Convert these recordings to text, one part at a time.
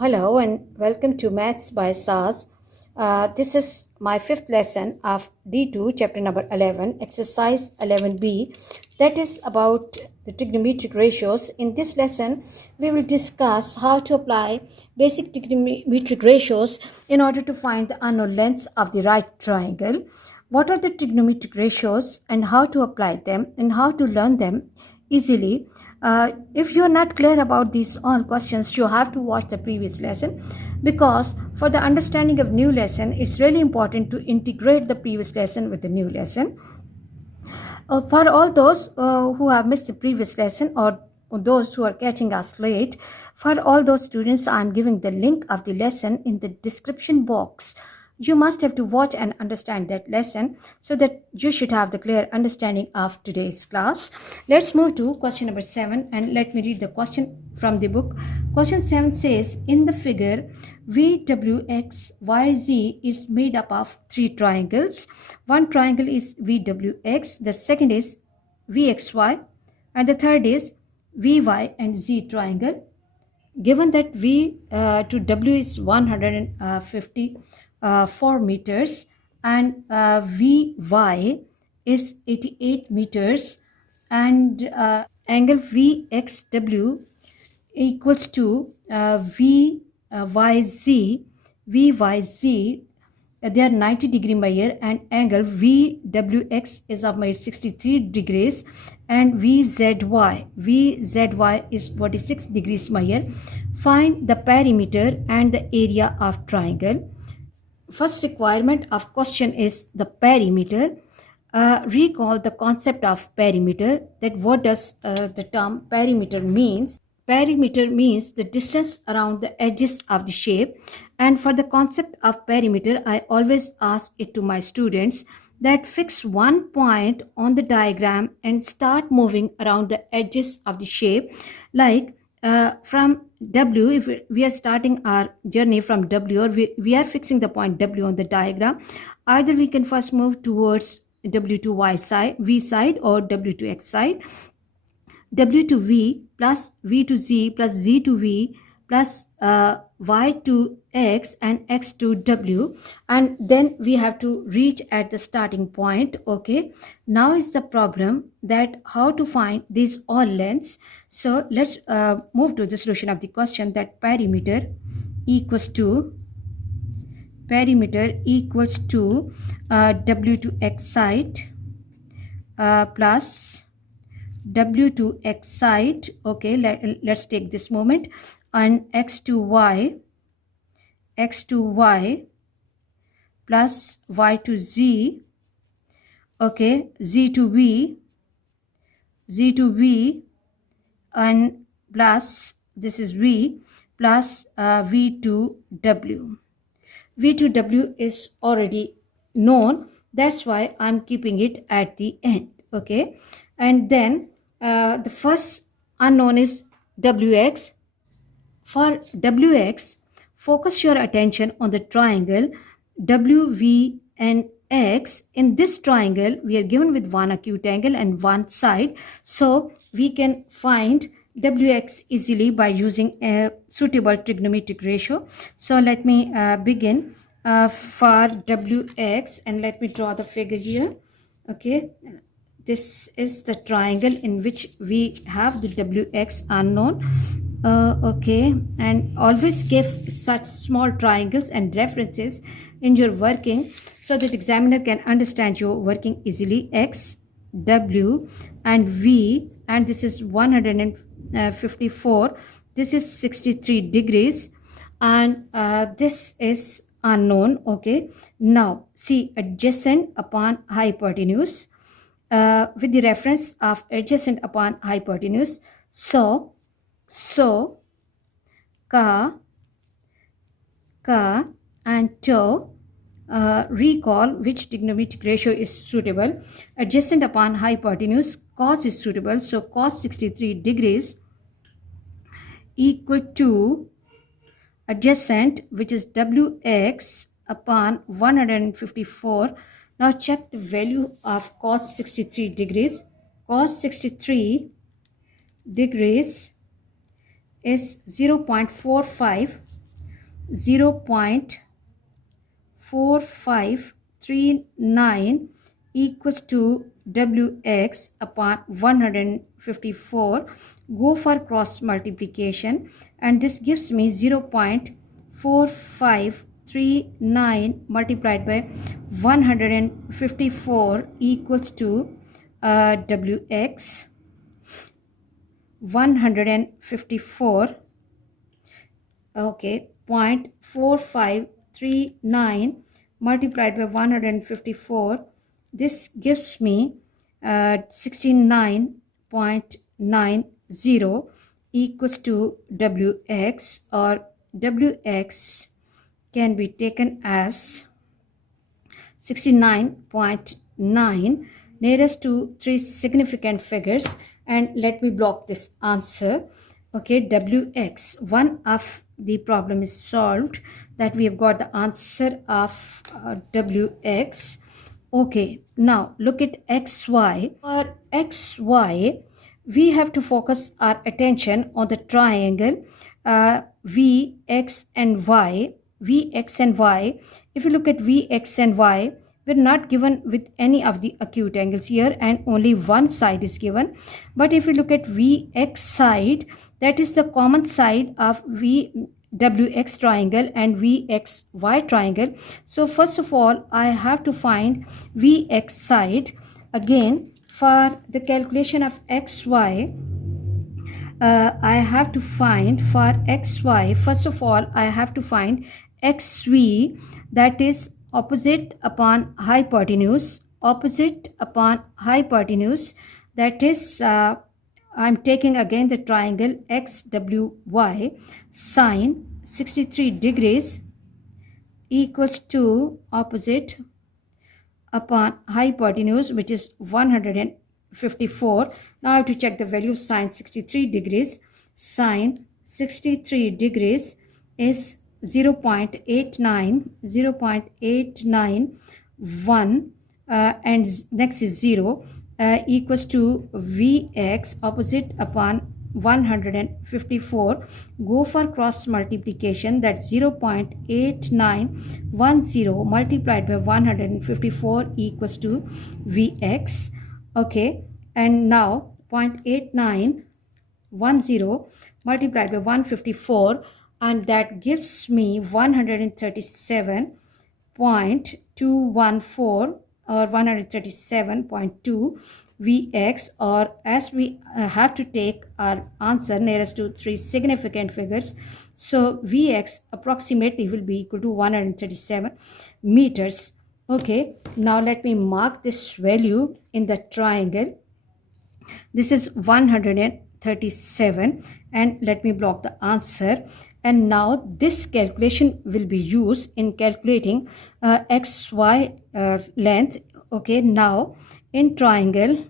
Hello and welcome to Maths by SAS. This is my fifth lesson of D2, chapter number 11, exercise 11b. That is about the trigonometric ratios. In this lesson, we will discuss how to apply basic trigonometric ratios in order to find the unknown lengths of the right triangle. What are the trigonometric ratios and how to apply them and how to learn them easily. If you are not clear about these all questions, you have to watch the previous lesson, because for the understanding of new lesson, it's really important to integrate the previous lesson with the new lesson. For all those who have missed the previous lesson or those who are catching us late, for all those students, I'm giving the link of the lesson in the description box. You must have to watch and understand that lesson so that you should have the clear understanding of today's class. Let's move to question number 7 and let me read the question from the book. Question 7 says, in the figure, VWXYZ is made up of three triangles. One triangle is VWX, the second is VXY, and the third is VY and Z triangle. Given that V to W is 154 meters and VY is 88 meters and angle VXW equals to VYZ. They are 90 degree Meyer, and angle VWX is of my 63 degrees, and VZY is 46 degrees Meyer. Find the perimeter and the area of triangle. First requirement of question is the perimeter. Recall the concept of perimeter. That what does the term perimeter means? Perimeter means the distance around the edges of the shape. And for the concept of perimeter, I always ask it to my students that fix one point on the diagram and start moving around the edges of the shape. Like from W, if we are starting our journey from W, or we are fixing the point W on the diagram, either we can first move towards W to Y side, V side, or W to X side. W to V plus V to Z plus Z to V plus Y to X and X to W, and then we have to reach at the starting point. Okay, now is the problem that how to find these all lengths. So let's move to the solution of the question, that perimeter equals to W to X side plus W to X side. Okay, let's take this moment, and X to Y plus Y to Z. Okay, Z to V and plus this is V plus V to W. V to W is already known, that's why I'm keeping it at the end. Okay, and then the first unknown is WX. For WX, focus your attention on the triangle WVNX. In this triangle, we are given with one acute angle and one side, so we can find WX easily by using a suitable trigonometric ratio. So let me begin for WX, and let me draw the figure here. Okay, this is the triangle in which we have the WX unknown. Okay, and always give such small triangles and references in your working so that examiner can understand your working easily. X, W and V, and this is 154, this is 63 degrees, and this is unknown. Okay, now see adjacent upon hypotenuse with the reference of adjacent upon hypotenuse. So ka and toe. Recall which trigonometric ratio is suitable. Adjacent upon hypotenuse, cos is suitable, so cos 63 degrees equal to adjacent, which is WX upon 154. Now check the value of cos 63 degrees. Cos 63 degrees is 0.45 0.4539 equals to Wx upon 154. Go for cross multiplication, and this gives me 0.4539 multiplied by 154 equals to Wx 154, okay, 0.4539 multiplied by 154. This gives me 69.90 equals to Wx, or Wx can be taken as 69.9, nearest to three significant figures. And let me block this answer. Okay, Wx, one of the problem is solved, that we have got the answer of Wx. Okay, now look at xy. For xy, we have to focus our attention on the triangle Vx and y. Vx and y. If you look at Vx and y, we're not given with any of the acute angles here, and only one side is given. But if you look at Vx side, that is the common side of Wx triangle and Vxy triangle. So first of all, I have to find Vx side. Again, for the calculation of xy, I have to find, for xy, first of all, I have to find xv, that is opposite upon hypotenuse, opposite upon hypotenuse, that is I'm taking again the triangle xwy, sine 63 degrees equals to opposite upon hypotenuse, which is 154. Now I have to check the value of sine 63 degrees. Sine 63 degrees is 0.891, and next is 0, equals to Vx opposite upon 154. Go for cross multiplication, that's 0.8910 multiplied by 154 equals to Vx. Okay, and now 0.8910 multiplied by 154, and that gives me 137.214 or 137.2 Vx, or as we have to take our answer nearest to three significant figures, so Vx approximately will be equal to 137 meters. Okay, now let me mark this value in the triangle. This is 137, and let me block the answer. And now this calculation will be used in calculating xy length. Okay, now in triangle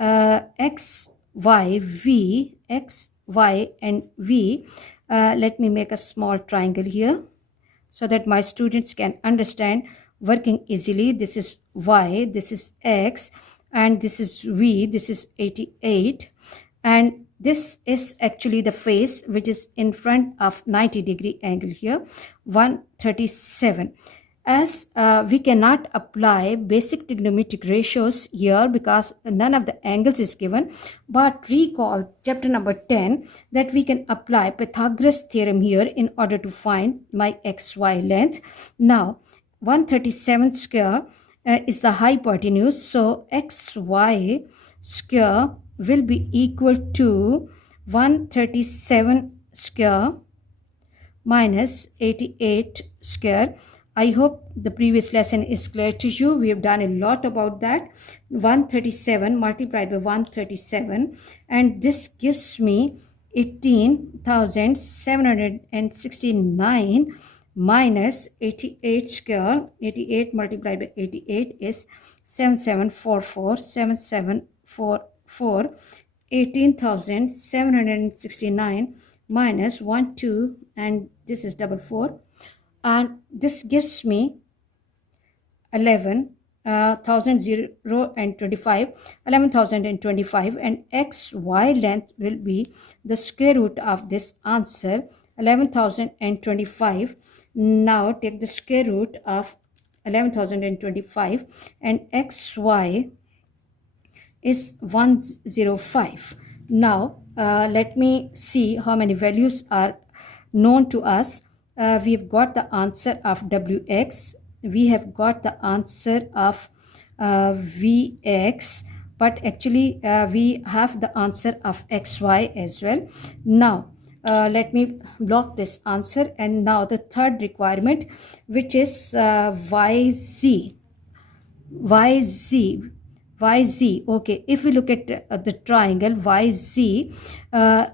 x, y, v, x, y and v, let me make a small triangle here so that my students can understand working easily. This is y, this is x, and this is v, this is 88, and this is actually the face which is in front of 90-degree angle here, 137. As we cannot apply basic trigonometric ratios here because none of the angles is given, but recall chapter number 10 that we can apply Pythagoras theorem here in order to find my xy length. Now 137 square is the hypotenuse, so xy square will be equal to 137 square minus 88 square. I hope the previous lesson is clear to you. We have done a lot about that. 137 multiplied by 137, and this gives me 18,769 minus 88 square. 88 multiplied by 88 is 7744. 7744. 18,769 minus 12, and this is 44, and this gives me 11,025, and xy length will be the square root of this answer, 11,025. Now take the square root of 11,025 and xy is 105. Now let me see how many values are known to us. We've got the answer of wx, we have got the answer of vx, but actually we have the answer of xy as well. Now let me block this answer, and now the third requirement, which is yz. Okay, if we look at the triangle yz,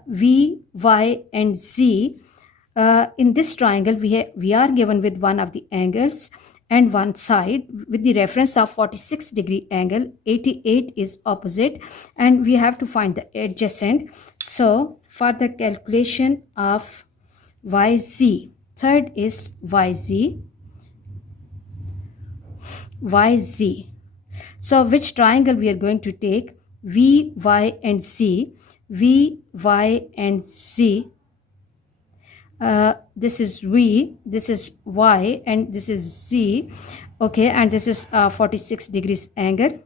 v, y and z, in this triangle we are given with one of the angles and one side with the reference of 46-degree angle. 88 is opposite, and we have to find the adjacent. So for the calculation of yz, third is yz. So which triangle we are going to take? V, Y and Z. V, Y and Z. This is V, this is Y, and this is Z. Okay, and this is 46 degrees angle,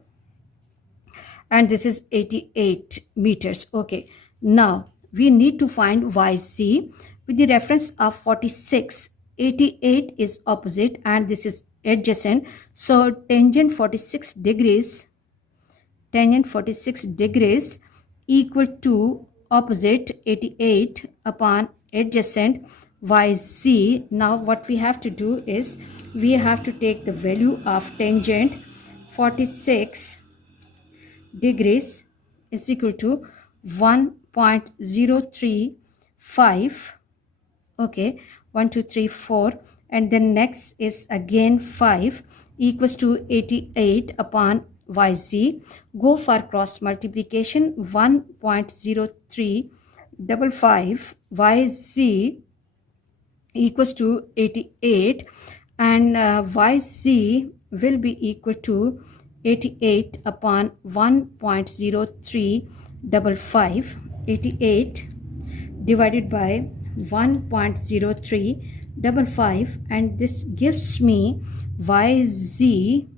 and this is 88 meters. Okay, now we need to find YZ with the reference of 46. 88 is opposite and this is adjacent. So tangent 46 degrees equal to opposite 88 upon adjacent yz. Now what we have to do is we have to take the value of tangent 46 degrees is equal to 1.035. okay, 1 2 3 4, and then next is again 5 equals to 88 upon yz. Go for cross multiplication. 1.0355 yz equals to 88, and yz will be equal to 88 upon 1.0355. 88 divided by 1.0355, and this gives me yz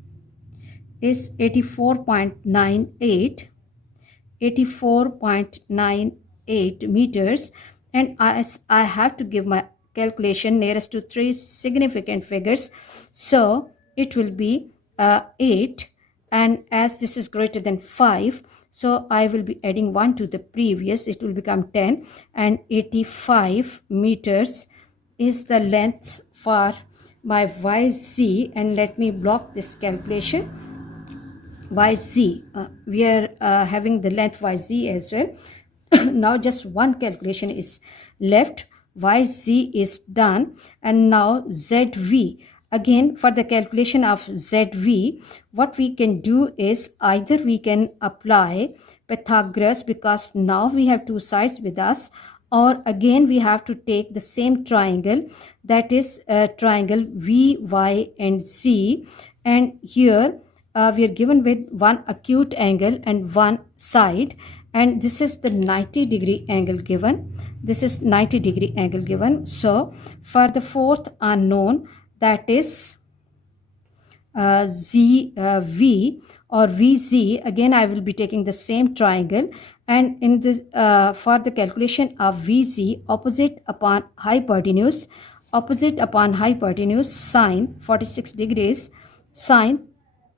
is 84.98 meters, and as I have to give my calculation nearest to three significant figures, so it will be 8, and as this is greater than 5, so I will be adding 1 to the previous, it will become 10, and 85 meters is the length for my yz. And let me block this calculation. yz, we are having the length yz as well. Now just one calculation is left. yz is done, and now zv. Again, for the calculation of zv, what we can do is either we can apply Pythagoras, because now we have two sides with us, or again we have to take the same triangle, that is triangle v, y and z, and here we are given with one acute angle and one side, and this is the 90-degree angle given. This is 90-degree angle given. So for the fourth unknown, that is v or vz, again I will be taking the same triangle, and in this for the calculation of vz, opposite upon hypotenuse, sine 46 degrees, sine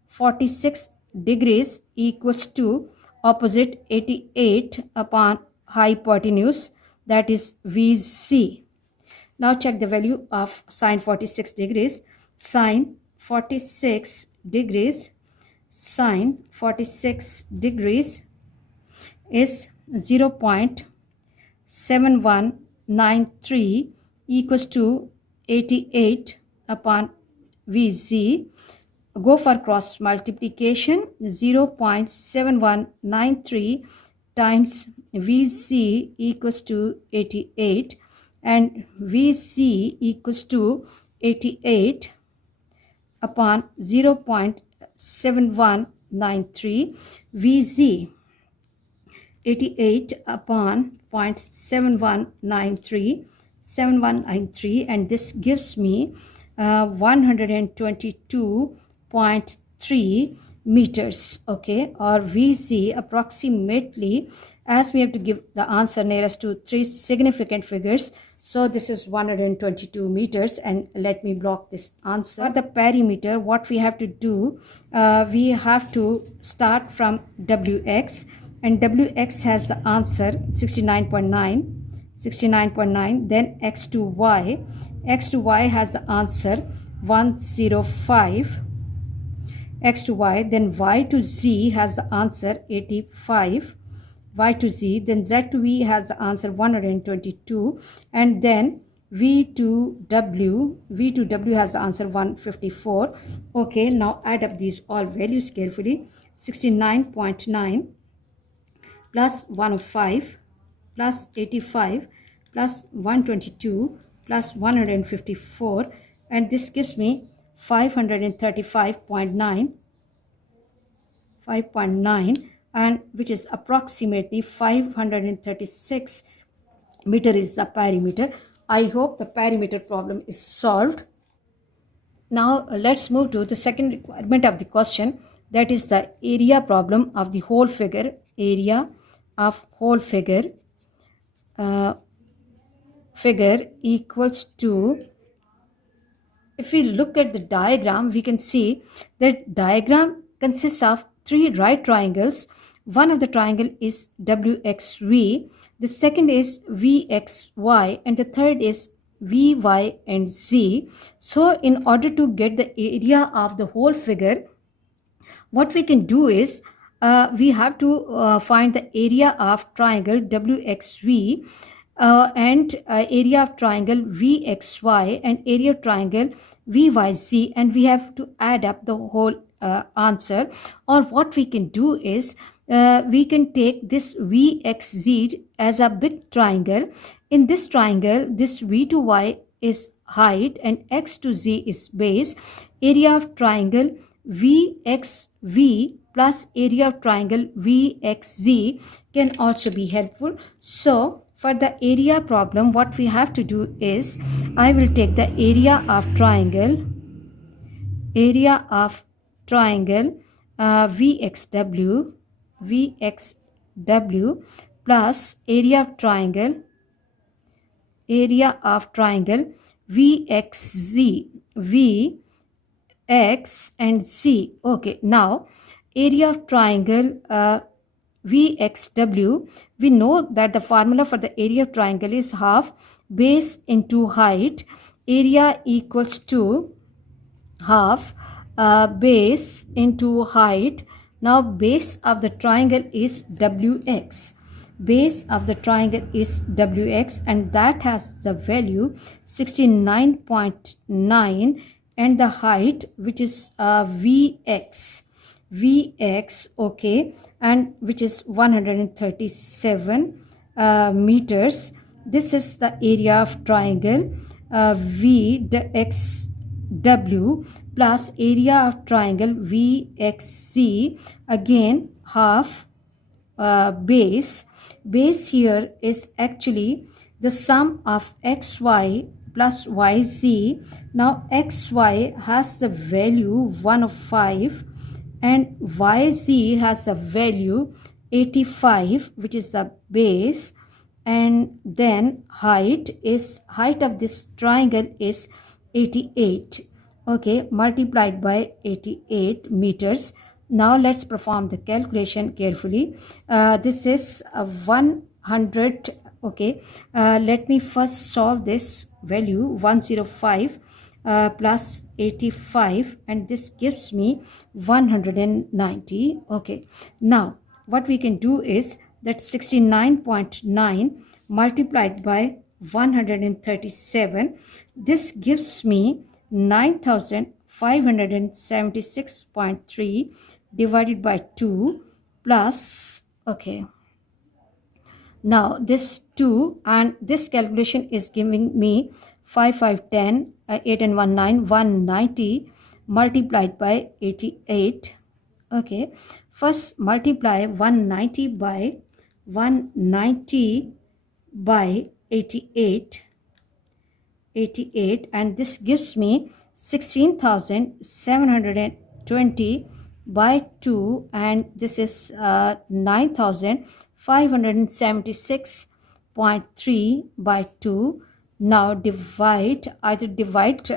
46 degrees equals to opposite 88 upon hypotenuse, that is vc. Now check the value of sine 46 degrees. Sine 46 degrees is 0.7193 equals to 88 upon vz. Go for cross multiplication. 0.7193 times vc equals to 88, and vc equals to 88 upon 0.7193. vz 88 upon 0.7193, 7193, and this gives me 122.3 meters. Okay, or VC approximately, as we have to give the answer nearest to three significant figures. So this is 122 meters, and let me block this answer. For the perimeter, what we have to do, we have to start from WX, and WX has the answer 69.9, then X to Y. X to Y has the answer 105. X to Y, then Y to Z has the answer 85. Y to Z, then Z to V has the answer 122, and then V to W has the answer 154. Okay, now add up these all values carefully. 69.9 plus 105 plus 85 plus 122 plus 154, and this gives me 535.9, and which is approximately 536 meter is the perimeter. I hope the perimeter problem is solved. Now let's move to the second requirement of the question, that is the area problem of the whole figure. Area of whole figure equals to, if we look at the diagram, we can see that diagram consists of three right triangles. One of the triangle is WXV, the second is VXY, and the third is VY and Z. So in order to get the area of the whole figure, what we can do is we have to find the area of triangle WXV and area of triangle VXY and area of triangle VYZ, and we have to add up the whole answer. Or what we can do is we can take this VXZ as a big triangle. In this triangle, this V to Y is height and X to Z is base. Area of triangle VXV plus area of triangle VXZ can also be helpful. So for the area problem, what we have to do is, I will take the area of triangle VXW plus area of triangle VXZ, X and Z. Okay, now area of triangle VXW, we know that the formula for the area of triangle is half base into height. Area equals to half base into height. Now base of the triangle is WX. Base of the triangle is WX, and that has the value 69.9, and the height, which is VX, okay, and which is 137 meters. This is the area of triangle VXW plus area of triangle VXC, again half base. Base here is actually the sum of XY plus YZ. Now XY has the value 105 and YZ has a value 85, which is the base, and then height of this triangle is 88. Okay, multiplied by 88 meters. Now let's perform the calculation carefully. This is 100. Okay, let me first solve this value 105 plus 85, and this gives me 190. Okay, now what we can do is that 69.9 multiplied by 137, this gives me 9576.3 divided by 2 plus, okay, now this 2, and this calculation is giving me 5, 5, 10, 8 and 1, 9, 190 multiplied by 88. Okay, first multiply 190 by 88. 88, and this gives me 16,720 by 2, and this is 9,576.3 by 2. Now either divide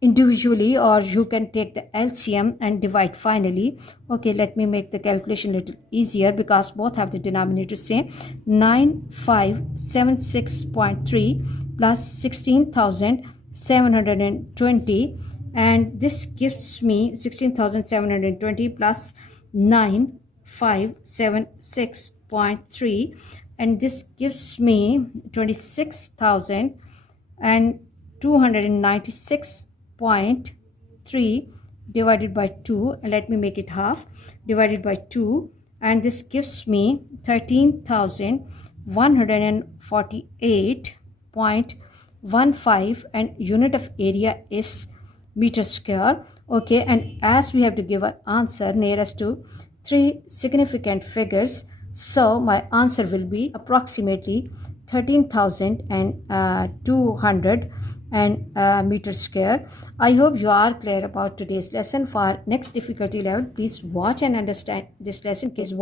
individually, or you can take the LCM and divide finally. Okay, let me make the calculation a little easier because both have the denominator same. 9576.3 plus 16,720, and this gives me 16,720 plus 9576.3, and this gives me 26,296.3 divided by 2, and let me make it half, divided by 2, and this gives me 13,148.15, and unit of area is meter square. Okay, and as we have to give an answer nearest to 3 significant figures, so my answer will be approximately 13,200 meter square. I hope you are clear about today's lesson. For next difficulty level, please watch and understand this lesson. Please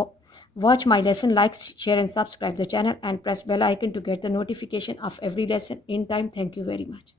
watch my lesson, like, share and subscribe the channel, and press bell icon to get the notification of every lesson in time. Thank you very much.